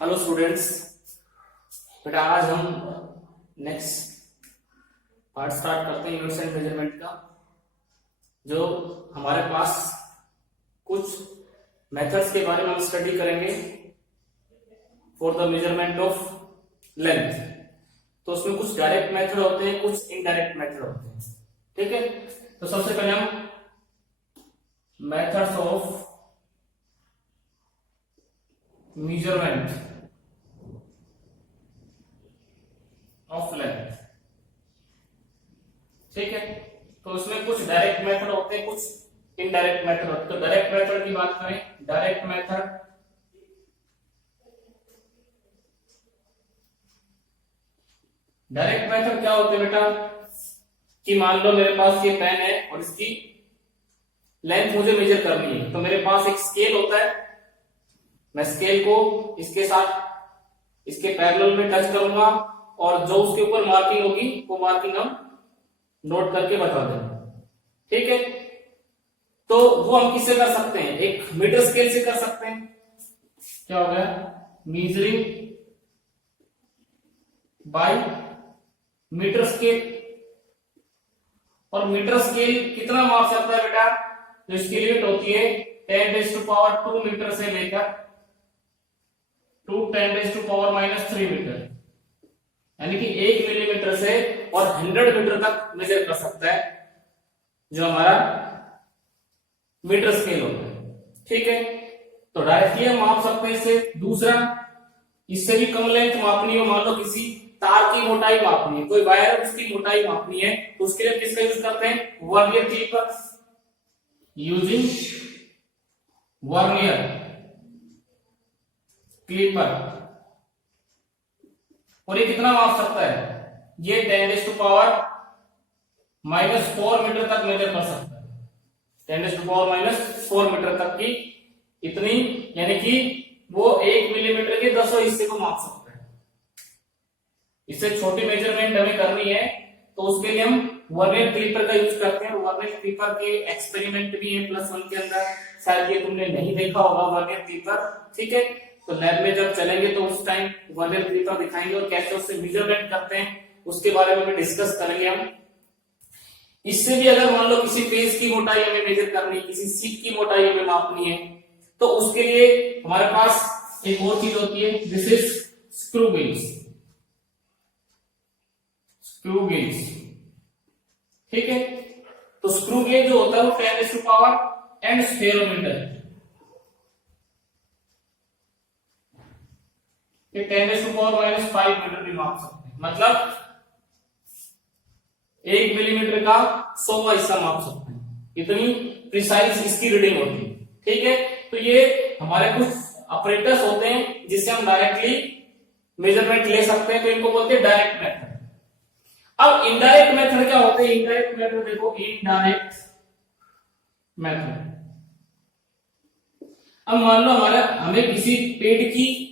Hello students. बेटा आज हम नेक्स्ट पार्ट स्टार्ट करते हैं यूनिट्स एंड मेजरमेंट का। जो हमारे पास कुछ मेथड्स के बारे में हम स्टडी करेंगे for the measurement of length. तो उसमें कुछ डायरेक्ट मेथड होते हैं, कुछ इनडायरेक्ट मेथड होते हैं। ठीक है, तो सबसे पहले हम methods of measurement of length. ठीक है, तो उसमें कुछ डायरेक्ट मेथड होते हैं, कुछ इनडायरेक्ट मेथड होते हैं। तो डायरेक्ट मेथड की बात करें, डायरेक्ट मेथड क्या होते हैं बेटा कि मान लो मेरे पास ये पेन है और इसकी लेंथ मुझे मेजर करनी है। तो मेरे पास एक स्केल होता है, मैं स्केल को इसके साथ इसके पैरेलल में टच करूंगा और जो उसके ऊपर मार्किंग होगी वो मार्किंग हम नोट करके बता देंगे। ठीक है, तो वो हम किससे कर सकते हैं? एक मीटर स्केल से कर सकते हैं। क्या हो गया? Measuring by metre scale. और मीटर स्केल कितना माप सकता है बेटा? तो इसकी लिमिट होती है 10⁻² मीटर से लेकर 10⁻³ मीटर, यानी कि 1 मिलीमीटर से और 100 मीटर तक मेजर कर सकता है जो हमारा मीटर स्केल होता है। ठीक है, तो डायरेक्टली हम माप सकते हैं इसे। दूसरा, इससे भी कम लेंथ मापनी हो, मान लो किसी तार की मोटाई मापनी है, कोई वायर उसकी मोटाई मापनी है, तो उसके लिए किसका यूज करते हैं? Vernier clipper. Using vernier clipper. और ये कितना माप सकता है? ये 10⁻⁻⁴ मीटर तक मेजर कर सकता है। 10⁻⁻⁴ मीटर तक की इतनी, यानी कि वो 1 मिलीमीटर के 10 हिस्से को माप सकता है। इससे छोटी मेजरमेंट हमें करनी है तो उसके लिए हम वर्नियर क्लिपर का यूज करते हैं। वर्नियर क्लिपर के एक्सपेरिमेंट भी है +1 के अंदर, शायद ये तुमने नहीं देखा होगा वर्नियर क्लिपर। ठीक है, तो लैब में जब चलेंगे तो उस टाइम वर्नियर क्लिपर दिखाएंगे और कैसे उससे मेजरमेंट करते हैं उसके बारे में भी डिस्कस करेंगे हम। इससे भी अगर मान लो किसी पेज की मोटाई हमें मेजर करनी है, किसी सीट की मोटाई हमें मापनी है, तो उसके लिए हमारे पास एक और चीज होती है, this is screw gauge. Screw gauge, ठीक है, तो स्क्रू गेज जो होता है वो 10⁻⁻⁴ एंड स्फेरोमीटर, 10⁻⁻⁵ मीटर भी माप सकते हैं। मतलब 1 मिलीमीटर का 100वां हिस्सा माप सकते हैं, इतनी प्रिसाइज इसकी रीडिंग होती है। ठीक है, तो ये हमारे कुछ ऑपरेटर्स होते हैं जिससे हम डायरेक्टली मेजरमेंट ले सकते हैं, तो इनको बोलते हैं डायरेक्ट मेथड। अब इनडायरेक्ट मेथड क्या होते हैं? इनडायरेक्ट मेथड देखो, इनडायरेक्ट मेथड। अब मान लो हमें किसी पेड़ की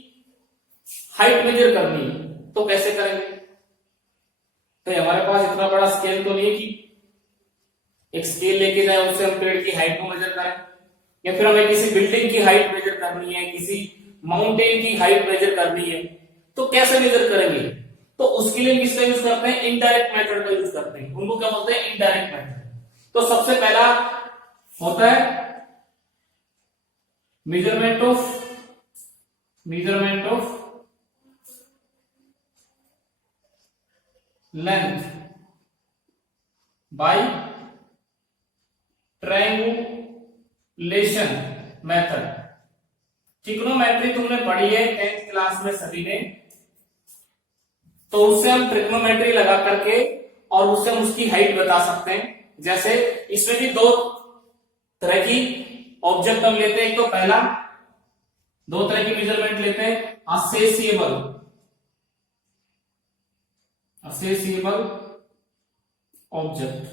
हाइट मेजर करनी है, तो कैसे करेंगे? तो हमारे पास इतना बड़ा स्केल तो नहीं है कि एक स्केल लेके जाए उससे हम पेड़ की हाइट को मेजर करें, या फिर हमें किसी बिल्डिंग की हाइट मेजर करनी है, किसी माउंटेन की हाइट मेजर करनी है, तो कैसे मेजर करेंगे? तो उसके लिए किसका यूज करते हैं? इनडायरेक्ट मेथड का यूज करते हैं। उनको क्या बोलते हैं? Indirect method. तो सबसे पहला होता है measurement of length bye triangulation method. Trigonometry तुमने पढ़ी है 10th क्लास में सभी ने, तो उससे हम ट्रिग्नोमेट्री लगा करके और उससे हम उसकी हाइट बता सकते हैं। जैसे इसमें भी 2 तरह की ऑब्जेक्ट हम लेते हैं। एक तो पहला 2 तरह की मेजरमेंट लेते हैं, असेसिएबल ऑब्जेक्ट।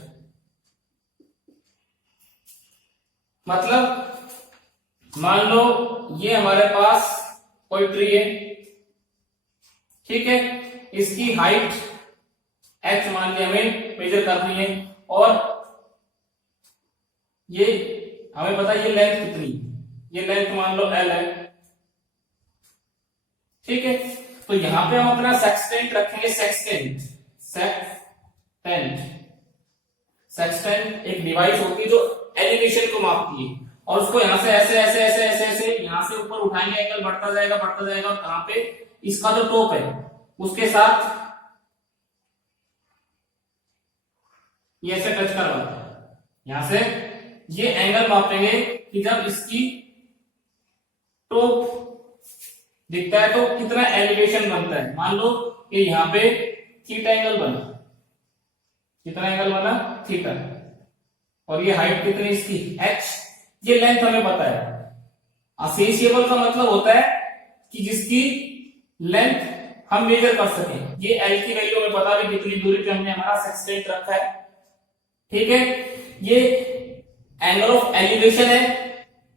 मतलब मान लो ये हमारे पास कोई ट्री है, ठीक है, इसकी हाइट h मान ली हमें मेजर करनी है, और ये हमें पता है ये लेंथ कितनी, ये लेंथ मान लो l है, ठीक है, तो यहां पे हम अपना सेक्सटेंट रखेंगे, सेक्सटेंट सेक्सटेंट एक डिवाइस होती है जो एलिवेशन को मापती है, और उसको यहां से ऐसे ऐसे ऐसे ऐसे ऐसे यहां से ऊपर उठाएंगे, एंगल बढ़ता जाएगा और कहां पे इसका जो टॉप है उसके साथ ये ऐसे टच करवाते हैं, यहां से ये एंगल मापेंगे कि जब इसकी टॉप दिखता है तो कितना एलिवेशन बनता है। मान लो कि यहाँ पे थीटा एंगल बना, कितना एंगल बना, थीटा, और ये हाइट कितनी इसकी h, ये लेंथ हमें पता है। असेसिएबल का मतलब होता है कि जिसकी लेंथ हम मेजर कर सकें। ये l की वैल्यू हमें पता है कितनी दूरी पे हमने हमारा सेक्सटेंट रखा है, ठीक है। ये एंगल ऑफ एलिवेशन है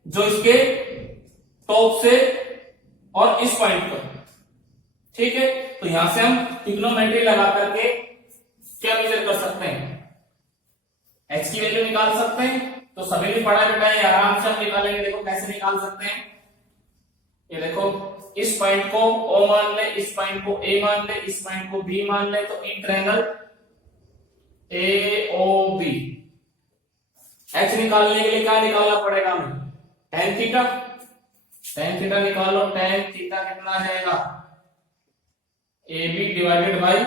जो इसके टॉप से और इस पॉइंट पर, ठीक है। तो यहां से हम ट्रिग्नोमेट्री लगा करके क्या मेजर कर सकते हैं, x की वैल्यू निकाल सकते हैं। तो सभी ने पढ़ा बेटा, ये आराम से हम निकालेंगे। देखो कैसे निकाल सकते हैं, ये देखो इस पॉइंट को O मान ले, इस पॉइंट को A मान ले, इस पॉइंट को B मान ले, तो इन ट्रायंगल AOB h निकालने के लिए क्या निकालना पड़ेगा हमें, tan थीटा, tan थीटा निकालो, tan थीटा कितना आ जाएगा, AB divided by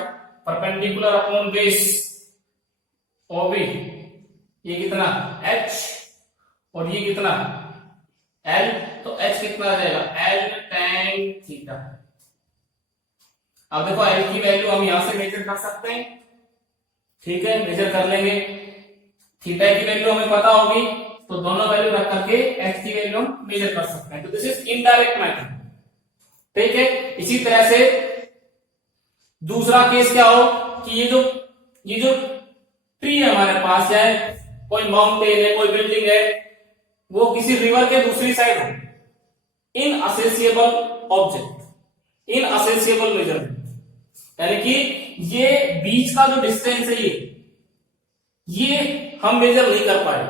perpendicular upon base OB, ये कितना h और ये कितना L, तो h कितना आ जाएगा L tan थीटा। अब देखो L की वैल्यू हम यहां से मेजर कर सकते हैं, ठीक है, मेजर कर लेंगे। थीटा की वैल्यू हमें पता होगी, तो दोनों वैल्यू रख करके h की वैल्यू हम मेजर कर सकते हैं। तो दिस इज इनडायरेक्ट मेथड, ठीक है। इसी तरह से दूसरा केस क्या हो कि ये जो ट्री है हमारे पास, है कोई माउंटेन है, कोई बिल्डिंग है, वो किसी रिवर के दूसरी साइड हो, इन असेसिएबल ऑब्जेक्ट, इन असेसिएबल मेजरमेंट, यानी कि ये बीच का जो डिस्टेंस है ये हम मेजर नहीं कर पाए,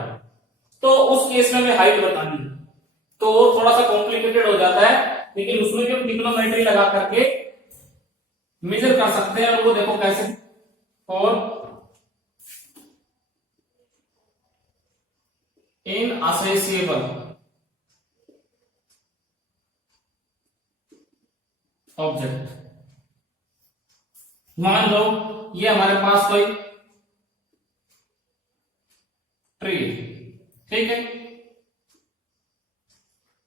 तो उस केस में हमें हाइट बतानी है। तो वो थोड़ा सा कॉम्प्लिकेटेड हो जाता है, लेकिन उसमें भी हम ट्रिग्नोमेट्री लगा करके मेजर कर सकते हैं। और वो देखो कैसे, और इन असेसिएबल ऑब्जेक्ट, मान लो ये हमारे पास कोई ट्री, ठीक है,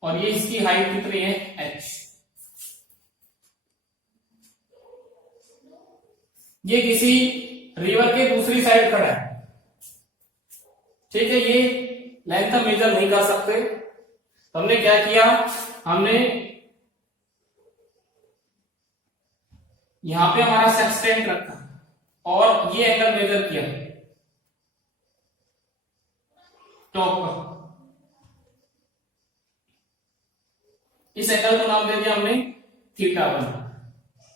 और ये इसकी हाइट कितनी है h, ये किसी रिवर के दूसरी साइड खड़ा है, ठीक है। ये लेंथ हम मेजर नहीं कर सकते, तो हमने क्या किया, हमने यहां पे हमारा सेक्सटेंट रखा और ये एंगल मेजर किया टॉप पर, इस एंगल को नाम दे दिया हमने थीटा 1।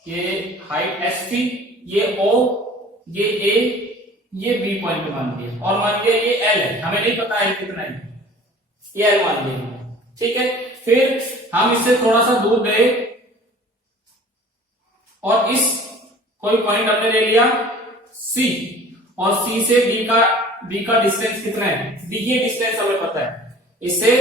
ये हाइट h थी, ये O, ये A, ये B पॉइंट मान लिया, और मान लिया ये L है, हमें नहीं पता है कितना है, ये L मान लिया, ठीक है। फिर हम इससे थोड़ा सा दूर गए और इस कोई पॉइंट हमने ले लिया C, और C से B का डिस्टेंस कितना है D, ये डिस्टेंस हमें पता है, इससे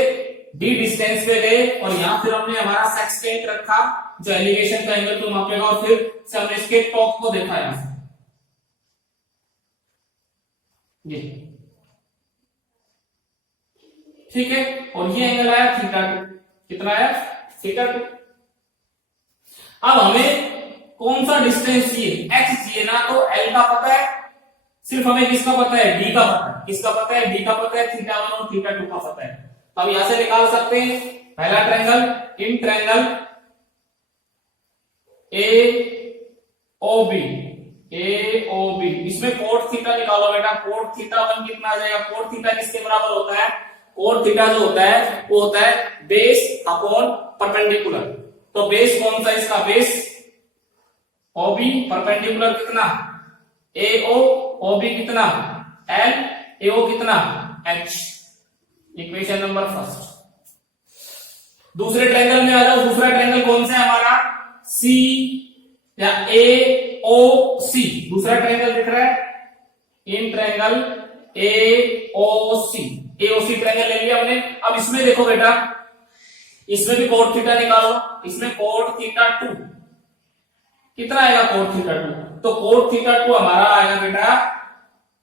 D डिस्टेंस पे गए और यहां फिर हमने हमारा सेक्सटेंट रखा जो एलिवेशन का एंगल को मापेगा, और फिर से हमने इसके टॉप को देखा यहां से, ये ठीक है, और ये एंगल आया थीटा 2, कितना आया थीटा 2। अब हमें कौन सा डिस्टेंस चाहिए, h चाहिए ना, तो L का पता है, सिर्फ हमें किसका पता है, D का पता है, किसका पता है, D का पता है, थीटा 1 और थीटा 2 का पता है। अब यहां से निकाल सकते हैं पहला ट्रायंगल, इन ट्रायंगल AOB, इसमें कोट थीटा निकालो बेटा, कोट थीटा 1 कितना आ जाएगा, कोट थीटा किसके बराबर होता है, कोट थीटा जो होता है वो होता है बेस अपॉन परपेंडिकुलर। तो बेस कौन सा इसका, बेस OB, परपेंडिकुलर कितना AO, OB कितना L, AO कितना H। Equation number first. दूसरे ट्रायंगल में आ जाओ, दूसरा ट्रायंगल कौन सा है हमारा, सी या ए ओ सी, दूसरा ट्रायंगल दिख रहा है, in triangle A O C, A O C triangle ले लिया हमने। अब इसमें देखो बेटा, इसमें भी कोट थीटा निकालो, इसमें कोट थीटा 2 कितना आएगा, कोट थीटा 2, तो कोट थीटा 2 हमारा आएगा बेटा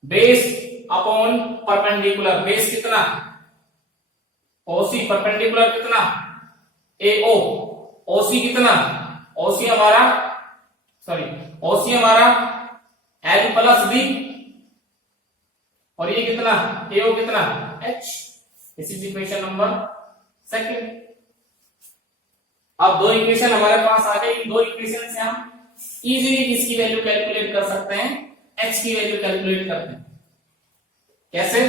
बेस अपॉन परपेंडिकुलर, बेस कितना ओसी, परपेंडिकुलर कितना एओ, ओसी कितना, ओसी हमारा सॉरी ओसी हमारा एल प्लस बी, और ये कितना एओ कितना H. This is equation number second. अब दो इक्वेशन हमारे पास आ गए, इन दो इक्वेशन से हम इजीली किसकी वैल्यू कैलकुलेट कर सकते हैं, एच की वैल्यू कैलकुलेट करते हैं। कैसे,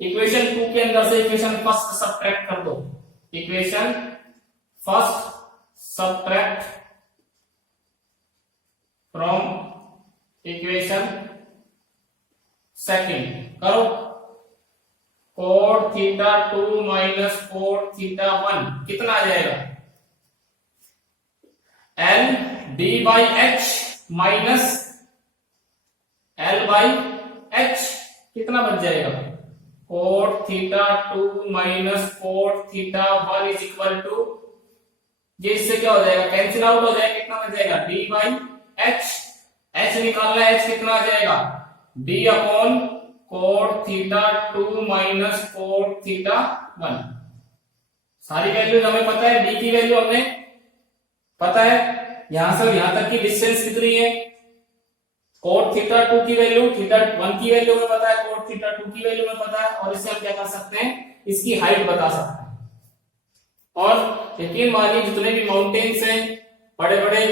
इक्वेशन 2 के अंदर से इक्वेशन फर्स्ट सब्ट्रैक्ट कर दो, equation first subtract from equation second करो, cot theta 2 minus cot theta 1 कितना आ जाएगा, L D by H minus L by H कितना बच जाएगा, cot theta 2 minus cot theta 1 is equal to, ये इससे क्या हो जाएगा, कैंसिल आउट हो जाएगा, कितना बच जाएगा डी बाई एच, एच निकालना है, एच कितना आ जाएगा D upon coat theta 2 minus cot theta 1। सारी वैल्यूज हमें पता है, डी की वैल्यू हमें पता है, यहां से यहां तक की डिस्टेंस कितनी है, कोट थीटा 2 की वैल्यू, थीटा 1 की वैल्यू में पता है, कोट थीटा 2 की वैल्यू में पता है, और इससे हम क्या कर सकते हैं, इसकी हाइट बता सकते हैं। और यकीन मानिए जितने भी माउंटेन्स हैं, बड़े बड़े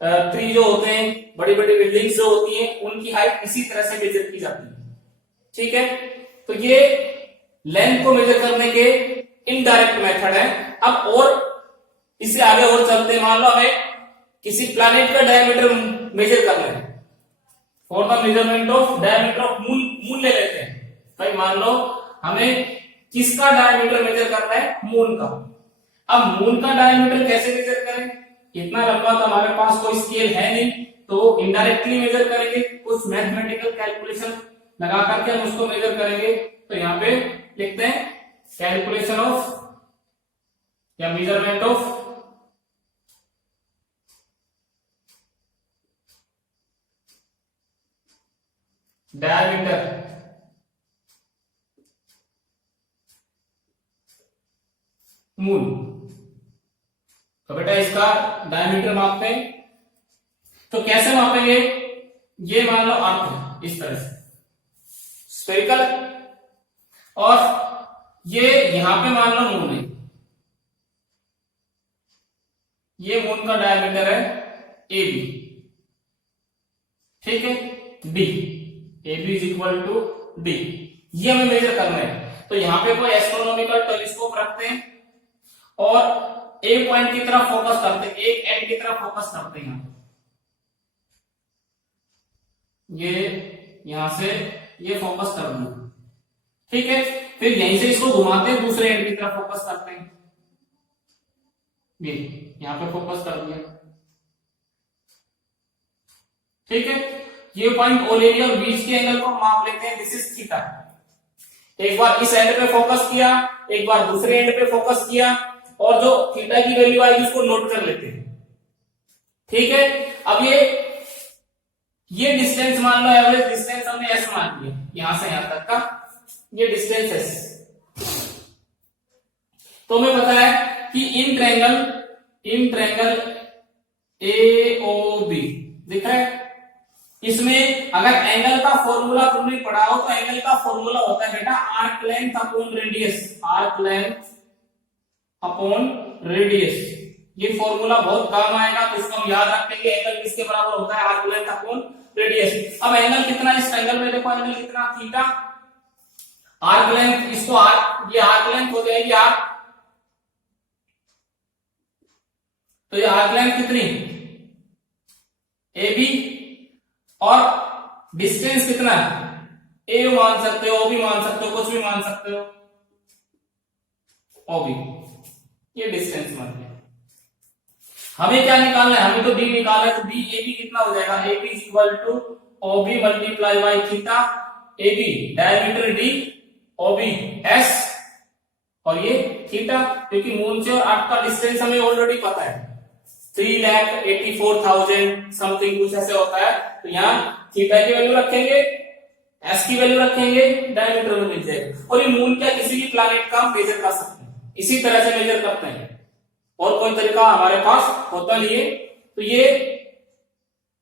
ट्री जो होते हैं, बड़ी बड़ी बिल्डिंग्स जो होती हैं, उनकी हाइट इसी तरह से मेजर की जाती है। ठीक है, तो ये लेंथ को मेजर करने के इनडायरेक्ट मेथड है। अब और इससे आगे और चलते हैं, मान लो हमें किसी प्लैनेट का डायमीटर मेजर करना है, for the measurement of diameter of moon, moon ले लेते हैं भाई, मान लो हमें किसका डायमीटर मेजर करना है, मून का। अब मून का डायमीटर कैसे मेजर करें, इतना लंबा तो हमारे पास कोई स्केल है नहीं, तो इनडायरेक्टली मेजर करेंगे, कुछ मैथमेटिकल कैलकुलेशन लगा करके हम उसको मेजर करेंगे। तो यहाँ पे लिखते हैं कैलकुलेशन ऑफ या मेजरमेंट ऑफ डायमीटर मून। तो बेटा इसका डायमीटर मापते हैं, तो कैसे मापेंगे, ये मान लो अर्थ है इस तरह से स्फेरिकल, और ये यहां पे मान लो मून है, ये मून का डायमीटर है ए बी, ठीक है, D, A B is equal to D, ये हमें मेजर करना है। तो यहां पे कोई एस्ट्रोनॉमिकल टेलीस्कोप रखते हैं और एक पॉइंट की तरफ फोकस करते हैं, एक एंड की तरफ फोकस करते हैं, ये यहां से ये फोकस कर दूंगा, ठीक है, फिर यहीं से इसको घुमाते हैं, दूसरे एंड की तरफ फोकस करते हैं, ये यहां पे फोकस कर दिया, ठीक है। ये पॉइंट ओ ले लिया और बीच के एंगल को माप लेते हैं, दिस इज थीटा। एक बार इस एंड पे फोकस किया, एक बार दूसरे एंड पे फोकस किया, और जो थीटा की वैल्यू आएगी उसको नोट कर लेते हैं, ठीक है। अब ये डिस्टेंस मान लो, एवरेज डिस्टेंस हमने एस मान लिया, यहां से यहां तक का ये डिस्टेंस एस। तो हमें पता है कि in triangle A O B दिख रहा है, इसमें अगर एंगल का फॉर्मूला तुमने पढ़ा हो तो एंगल का फॉर्मूला होता है बेटा arc length upon radius, arc length upon radius. ये फॉर्मूला बहुत काम आएगा, तो इसको हम याद रखेंगे, एंगल किसके बराबर होता है, आर्क लेंथ अपॉन रेडियस। अब एंगल कितना इस ट्रायंगल में, देखो एंगल कितना थीटा, आर्क लेंथ, इसको आर्क, ये आर्क लेंथ हो जाएगी आर्क, तो ये आर्क लेंथ कितनी ए बी, और डिस्टेंस कितना है, ए मान सकते हो, ओ भी मान सकते हो, कुछ भी मान सकते हो, ओ बी, ये डिस्टेंस मान लिया, हमें क्या निकालना है, हमें तो डी निकालना है, तो डी ए बी कितना हो जाएगा, A B equal to O B multiply by theta, A B diameter D, O B S, और ये थीटा, क्योंकि मून से और अर्थ का डिस्टेंस हमें ऑलरेडी पता है 3,84,000 समथिंग कुछ ऐसे होता है। तो यहाँ थीटा की वैल्यू रखेंगे, एस की वैल्यू रखेंगे, डायमीटर में मिल जाएगा। और ये मून क्या किसी भी प्लैनेट का मेजर कर सकते हैं, इसी तरह से मेजर करते हैं, और कोई तरीका हमारे पास होता नहीं है। तो ये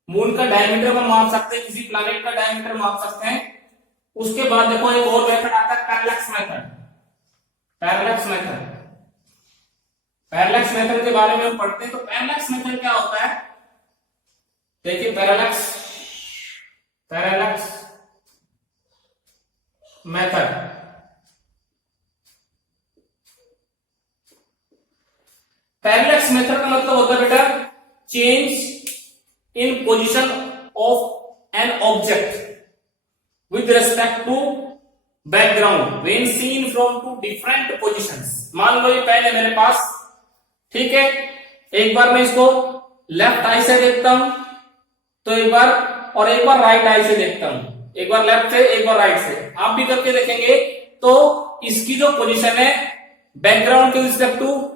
मून का डायमीटर हम माप सकते हैं, किसी प्लैनेट का डायमीटर माप सकते हैं। उसके बाद देखो एक और मेथड आता है parallax method. Parallax method, parallax method के बारे में हम पढ़ते हैं। तो पैरेलैक्स मेथड क्या होता है, देखिए पैरेलैक्स मेथड, पैरेलैक्स मेथड का मतलब होता है बेटा change in position of an object with respect to background when seen from two different positions. मान लो ये पहले मेरे पास, ठीक है, एक बार मैं इसको लेफ्ट आई से देखता हूं, तो एक बार, और एक बार राइट आई से देखता हूं, एक बार लेफ्ट से एक बार राइट से, आप भी करके देखेंगे तो इसकी जो पोजीशन है बैकग्राउंड के रिस्पेक्ट टू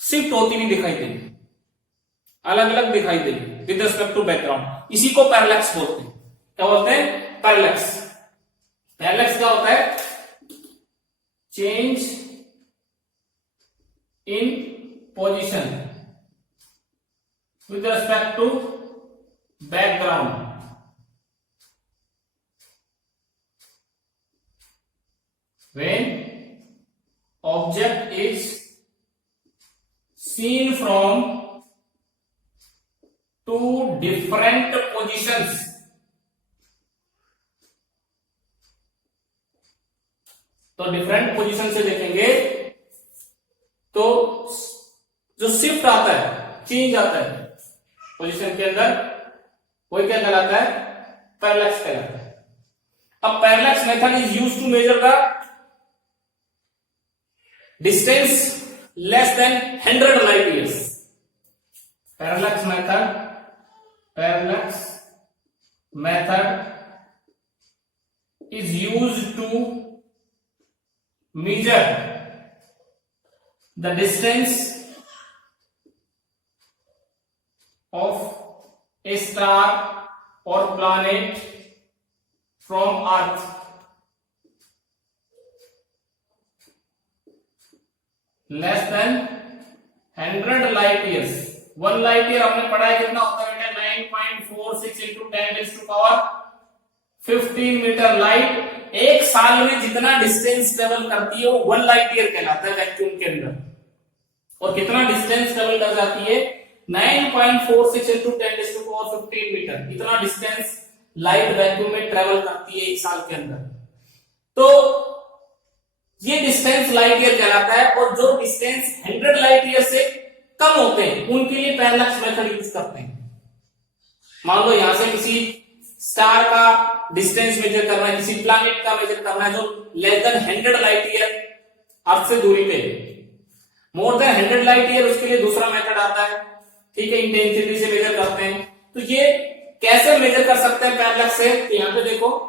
शिफ्ट होती नहीं दिखाई देगी, अलग अलग दिखाई देगी विद रिस्पेक्ट टू बैकग्राउंड। इसी को पैरेलैक्स बोलते हैं। क्या बोलते हैं, पैरेलैक्स। पैरेलैक्स क्या होता है, change in position with respect to background when object is seen from two different positions। तो डिफरेंट पोजीशन से देखेंगे तो जो शिफ्ट आता है, चेंज आता है पोजीशन के अंदर, वही क्या कहलाता है, पैरेलैक्स कहलाता है। अब parallax method is used to measure the distance less than 100 light years. Parallax method is used to measure the distance of a star or planet from Earth less than 100 light years। 1 light year हमने पढ़ा है कितना होता है बेटा, 9.46 into 10⁻15 metre. Light एक साल में जितना डिस्टेंस ट्रेवल करती है वो 1 लाइट ईयर कहलाता है वैक्यूम के अंदर। और कितना डिस्टेंस ट्रेवल कर जाती है, 9.46 into 10⁻15 मीटर। इतना डिस्टेंस लाइट वैक्यूम में ट्रेवल करती है एक साल के अंदर। तो ये डिस्टेंस लाइट ईयर कहलाता है। और जो डिस्टेंस 100 लाइट ईयर से कम होते हैं उनके लिए पैरेलैक्स मेथड यूज करते हैं। मान लो यहां से किसी स्टार का डिस्टेंस मेजर करना है, किसी प्लैनेट का मेजर करना है जो लेस देन 100 लाइट ईयर अर्थ से दूरी पे, मोर देन 100 लाइट ईयर, उसके लिए दूसरा मेथड आता है, ठीक है, इंटेंसिटी से मेजर करते हैं। तो ये कैसे मेजर कर सकते हैं पैरेलैक्स से, तो यहां पे देखो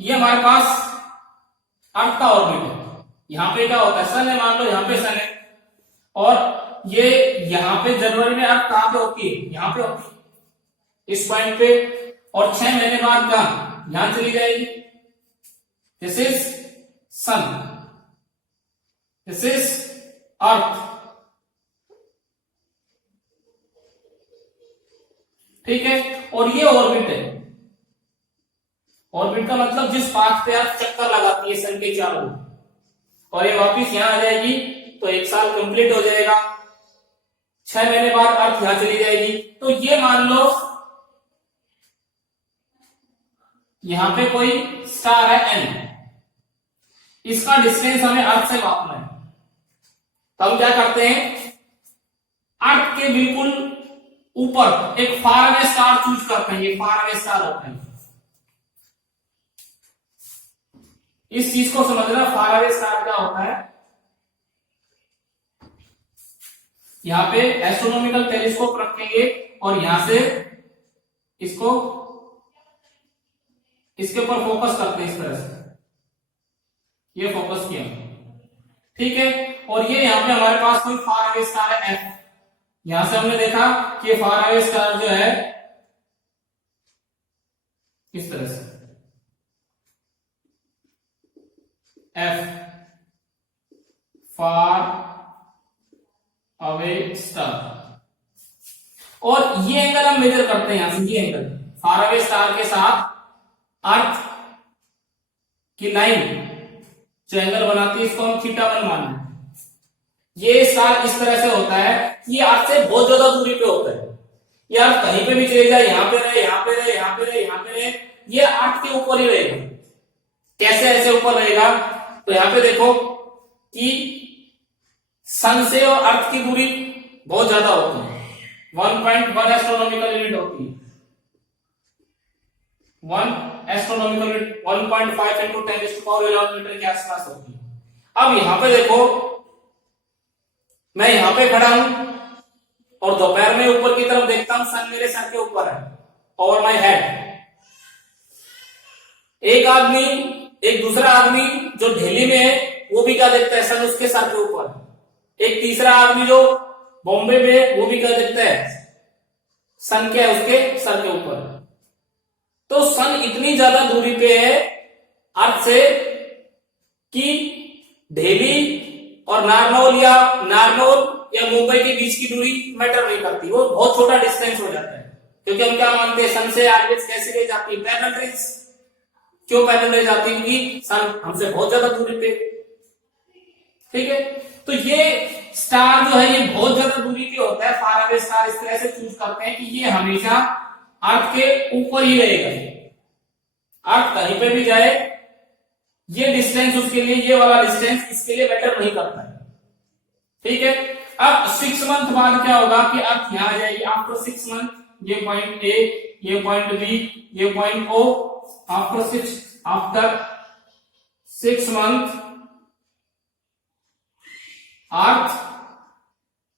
ये हमारे पास अर्थ का ऑर्बिट है। यहां पे क्या होता है, सन है, मान लो यहां पे सन है, और ये यहां पे जनवरी में अर्थ कहां पे होती है, यहां पे होती है इस पॉइंट पे, और 6 महीने बाद कहां, यहां चली जाएगी। This is sun, this is earth, ठीक है। और ये ऑर्बिट है। ऑर्बिट का मतलब जिस पाथ पे अर्थ चक्कर लगाती है सन के चारों, और ये वापिस यहां आ जाएगी तो 1 साल कंप्लीट हो जाएगा। 6 महीने बाद अर्थ यहां चली जाएगी। तो ये मान लो यहां पे कोई स्टार है एन, इसका डिस्टेंस हमें अर्थ से मापना है। तो हम क्या करते हैं, अर्थ के बिल्कुल ऊपर एक फार अवे स्टार चूज करते हैं। ये फार अवे स्टार होता है, इस चीज को समझना, फार अवे स्टार क्या होता है। यहाँ पे एस्ट्रोनॉमिकल टेलीस्कोप रखेंगे और यहां से इसको इसके ऊपर फोकस करते हैं इस तरह से, ये फोकस किया, ठीक है। और ये यहाँ पे हमारे पास कोई फार अवे स्टार है एफ। यहां से हमने देखा कि फार अवे स्टार जो है इस तरह से एफ, फार अवे स्टार। और ये एंगल हम मेजर करते हैं यहां से, ये एंगल फार अवे स्टार के साथ अर्थ की लाइन जो एंगल बनाती है इसको हम θ1 मान लें। ये स्टार इस तरह से होता है, ये अर्थ से बहुत ज्यादा दूरी पे होता है। ये अर्थ कहीं पे भी चले जाए, यहां पे रहे, यहां पे रहे, यहां पे रहे, यहां पे रहे, ये अर्थ के ऊपर ही रहेगा। कैसे ऐसे ऊपर रहेगा, तो यहां पे देखो कि सन से और अर्थ की दूरी बहुत ज्यादा होती है, 1.1 एस्ट्रोनॉमिकल यूनिट होती है, 1 एस्ट्रोनॉमिकल यूनिट 1.5 इंटू 10⁻11 मीटर के आसपास होती है। अब यहां पे देखो, मैं यहां पे खड़ा हूं और दोपहर में ऊपर की तरफ देखता हूं, सन मेरे सर के ऊपर है, ओवर माय हेड। एक दूसरा आदमी जो दिल्ली में है वो भी क्या देखता है, सन उसके सर के ऊपर। एक तीसरा आदमी जो बॉम्बे में, वो भी क्या देखता है, सन क्या है उसके सर के ऊपर। तो सन इतनी ज्यादा दूरी पे है अर्थ से कि दिल्ली और नारनौल या मुंबई के बीच की दूरी मैटर नहीं करती, वो बहुत छोटा डिस्टेंस हो जाता है। क्योंकि हम क्या मानते हैं, सन से आर्बिट्स कैसे ले जाती है, पैरेलल रेज। क्यों पैरेलल ले जाती है, क्योंकि सन हमसे बहुत ज्यादा दूरी पे, ठीक है। तो ये स्टार जो है ये बहुत ज्यादा दूरी पे होता है, फार अवे स्टार इस तरह से चूज करते हैं कि ये हमेशा अर्थ के ऊपर ही रहेगा। अर्थ कहीं पे भी जाए, ये डिस्टेंस उसके लिए, ये वाला डिस्टेंस इसके लिए मैटर नहीं करता है, ठीक है। अब 6 मंथ बाद क्या होगा कि अर्थ यहां आ जाएगी। आफ्टर 6 मंथ, ये पॉइंट ए, ये पॉइंट बी, ये point O. After 6 month earth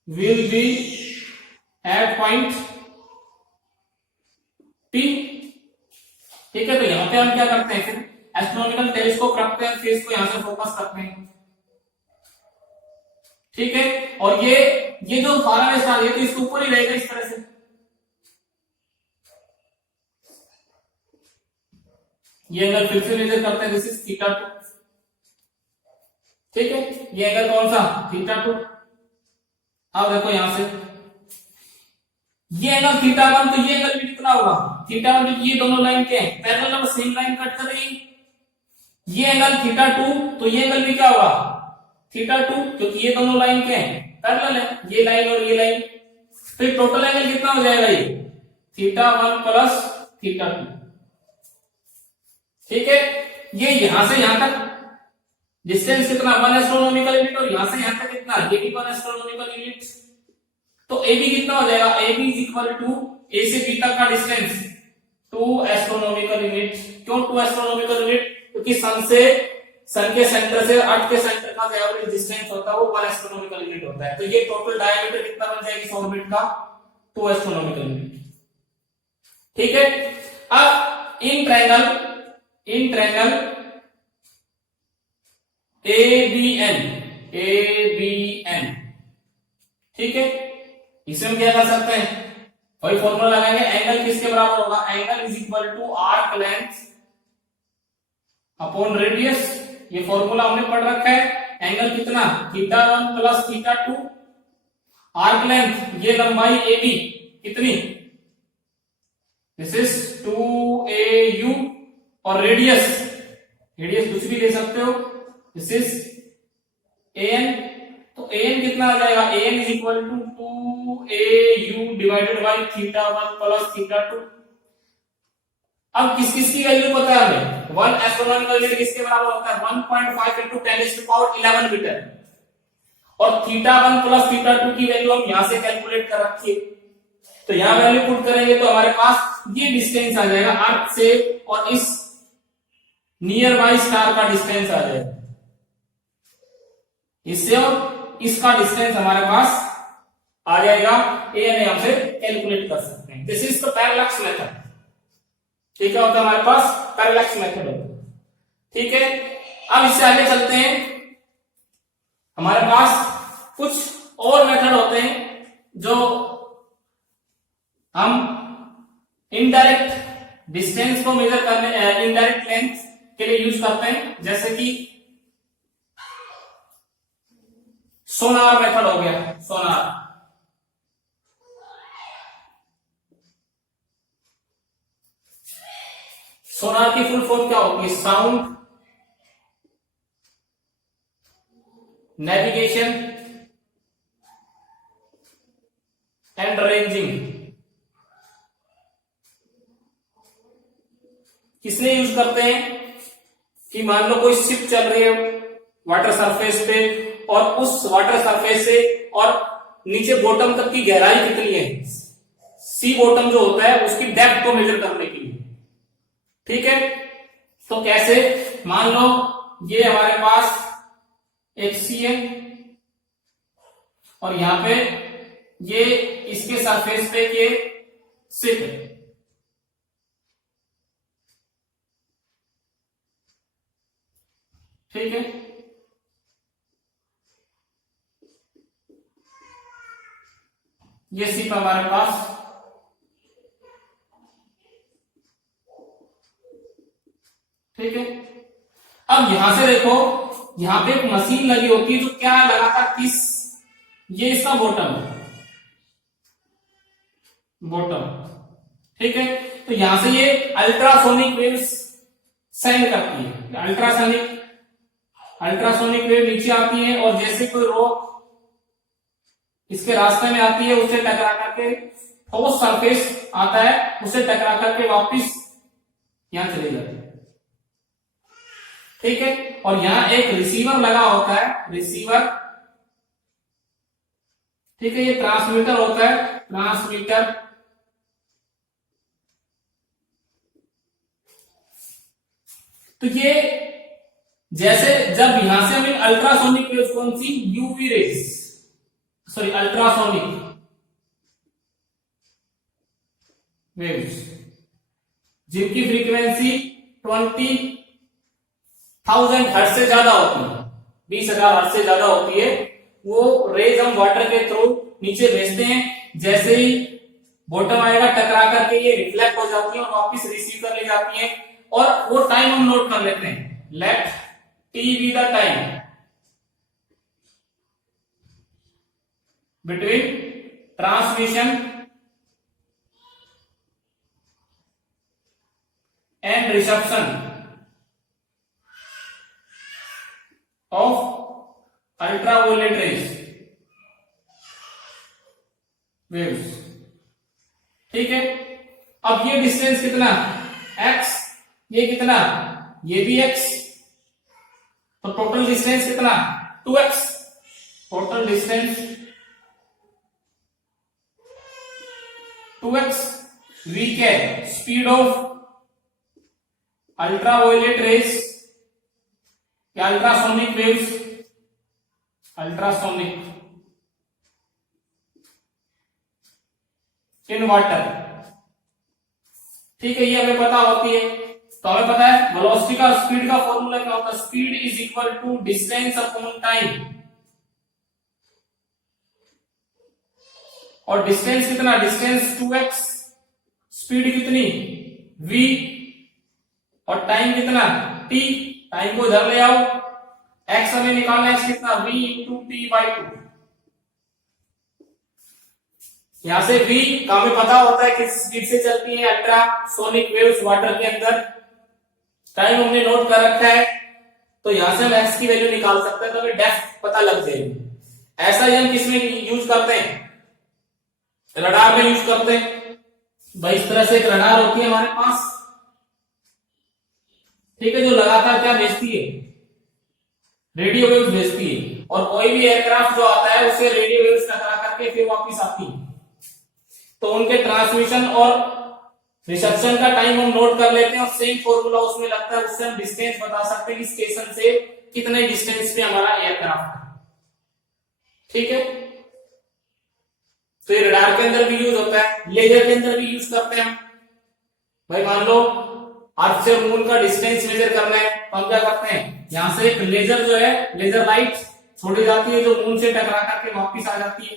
will be at point P, ठीक है। तो यहां पे हम क्या करते हैं, फिर एस्ट्रोनॉमिकल टेलीस्कोप रखते हैं, फिर इसको यहां से फोकस करते हैं, ठीक है। और ये जो फार अवे स्टार है तो इसके ऊपर ही रहेगा इस तरह से। ये एंगल फिर से मेजर करते हैं, दिस इज θ2, ठीक है। ये एंगल कौन सा, θ2। अब देखो यहां से ये एंगल θ1, तो ये एंगल भी कितना होगा, θ1, क्योंकि ये दोनों लाइन के हैं पैरेलल और सेम लाइन कट कर रही। ये एंगल θ2, तो ये एंगल भी क्या होगा, θ2, क्योंकि ये दोनों लाइन के हैं पैरेलल है, ये लाइन और ये लाइन। फिर टोटल एंगल कितना हो जाएगा, ये θ1 प्लस θ2, ठीक है। ये यहां से यहां तक डिस्टेंस कितना, 1 एस्ट्रोनॉमिकल यूनिट, और यहां से यहां तक कितना, ये भी 1 एस्ट्रोनॉमिकल यूनिट। तो ए बी कितना हो जाएगा, A B is equal to A से बी तक का डिस्टेंस 2 एस्ट्रोनॉमिकल यूनिट। क्यों 2 एस्ट्रोनॉमिकल यूनिट, क्योंकि सन के सेंटर से अर्थ के सेंटर का जो एवरेज डिस्टेंस होता है वो 1 एस्ट्रोनॉमिकल यूनिट होता है। तो ये टोटल डायमीटर कितना बन जाएगी इस ऑर्बिट का, 2 एस्ट्रोनॉमिकल यूनिट, ठीक है। अब इन ट्रायंगल ABN, ठीक है। इसे हम क्या कर सकते हैं, वही फॉर्मूला लगाएंगे, एंगल किसके बराबर होगा, angle is equal to arc length upon radius. ये फॉर्मूला हमने पढ़ रखा है। एंगल कितना, θ1 प्लस θ2, आर्क लेंथ ये लंबाई AB कितनी, दिस इज 2AU, और रेडियस कुछ भी ले सकते हो, दिस इज AN। तो AN कितना आ जाएगा, AN is equal to 2AU divided by θ1 plus θ2। अब किस की वैल्यू पता है हमें, 1 एस्ट्रोनॉमिकल यूनिट किसके बराबर होता है, 1.5 इंटू 10⁻11 मीटर। और θ1 प्लस θ2 की वैल्यू हम यहां से कैलकुलेट कर रखी है। तो यहां वैल्यू पुट करेंगे तो हमारे पास ये डिस्टेंस आ जाएगा अर्थ से और इस नियर बाई स्टार का डिस्टेंस आ जाएगा, इससे और इसका डिस्टेंस हमारे पास आ जाएगा, ये यानी हम से कैलकुलेट कर सकते हैं। This is the parallax method. ठीक है, होता है हमारे पास पैरेलैक्स मेथड होता है। ठीक है, अब इससे आगे चलते हैं। हमारे पास कुछ और मेथड होते हैं जो हम इनडायरेक्ट डिस्टेंस को मेजर करने, इनडायरेक्ट लेंथ के लिए यूज करते हैं, जैसे कि सोनार मेथड हो गया। सोनार, सोनार की फुल फॉर्म क्या होगी? Sound navigation and ranging. किसने यूज करते हैं कि मान लो कोई शिप चल रही है वाटर सरफेस पे, और उस वाटर सरफेस से और नीचे बॉटम तक की गहराई कितनी है, सी बॉटम जो होता है उसकी डेप्थ को मेजर करने के लिए। ठीक है, तो कैसे? मान लो ये हमारे पास एक सी है और यहां पे ये इसके सरफेस पे ये शिप है। ठीक है, ये शिप हमारे पास, ठीक है। अब यहां से देखो, यहां पे एक मशीन लगी होती है जो क्या लगातार किस, ये इसका बॉटम है, बॉटम। ठीक है, तो यहां से ये अल्ट्रासोनिक वेव्स सेंड करती है। अल्ट्रासोनिक वेव नीचे आती है और जैसे कोई रॉक इसके रास्ते में आती है, उससे टकरा करके ठोस सरफेस आता है, उससे टकरा करके वापस यहां चले जाती है। ठीक है, और यहां एक रिसीवर लगा होता है, रिसीवर। ठीक है, ये ट्रांसमीटर होता है, ट्रांसमीटर। तो ये जैसे जब यहां से हमें अल्ट्रासोनिक वेव्स, कौन सी? UV rays, sorry ultrasonic waves, जिनकी फ्रीक्वेंसी 20,000 हर्ट्ज से ज्यादा होती है, 20,000 हर्ट्ज से ज्यादा होती है, वो रेज हम वाटर के थ्रू नीचे भेजते हैं। जैसे ही बॉटम आएगा, टकरा करके ये रिफ्लेक्ट हो जाती है और वापस रिसीव कर ले जाती है। और वो टाइम हम नोट कर लेते हैं, let T be the time between transmission and reception of ultraviolet rays waves. ठीक है, अब ये डिस्टेंस कितना? x, ये कितना? ये भी x, तो टोटल डिस्टेंस कितना? 2x। Total distance 2x। v क्या है? स्पीड ऑफ अल्ट्रावायलेट रेज या ultrasonic waves, ultrasonic in water. ठीक है, ये हमें पता होती है। तो हमें पता है वेलोसिटी का, स्पीड का फॉर्मूला क्या होता है? Speed is equal to distance upon time. और डिस्टेंस कितना? डिस्टेंस 2x, स्पीड कितनी? v, और टाइम कितना? t। टाइम को इधर ले आओ, x हमें निकालना है, कितना? v into T by 2। यहां से v का हमें पता होता है किस स्पीड से चलती है अल्ट्रासोनिक वेव्स वाटर के अंदर। टाइम हमने नोट कर रखा है, तो यहां से हम x की वैल्यू निकाल सकते हैं, तो हमें डेप्थ पता लग जाएगी। ऐसा ही हम किसमें यूज करते हैं? रडार में यूज करते हैं। भाई इस तरह से एक रडार होती है हमारे पास, ठीक है, जो लगातार क्या भेजती है? रेडियो वेव्स भेजती है। और कोई भी एयरक्राफ्ट जो आता है उसे रेडियो वेव्स टकरा करके फिर वापस आती है, तो उनके ट्रांसमिशन और रिसेप्शन का टाइम हम नोट कर लेते हैं और सेम फॉर्मूला उसमें लगता है, उससे हम डिस्टेंस बता सकते हैं कि स्टेशन से कितने डिस्टेंस पे हमारा एयरक्राफ्ट है। ठीक है, तो ये रडार के अंदर भी यूज होता है, लेजर के अंदर भी यूज करते हैं। भाई मान लो अर्थ से मून का डिस्टेंस मेजर करना है तो हम क्या करते हैं, यहां से एक लेजर जो है, लेजर लाइट छोड़ी जाती है जो मून से टकरा करके वापिस आ जाती है,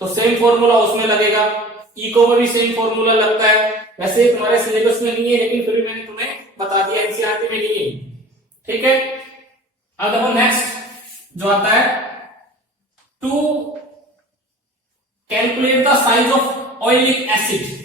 तो सेम फॉर्मूला उसमें लगेगा। इको में भी सेम फॉर्मूला लगता है। वैसे तुम्हारे सिलेबस में नहीं है लेकिन फिर भी मैंने तुम्हें बता दिया, एनसीईआरटी में नहीं है। ठीक है, अब देखो नेक्स्ट जो आता है, to calculate the size of oleic acid.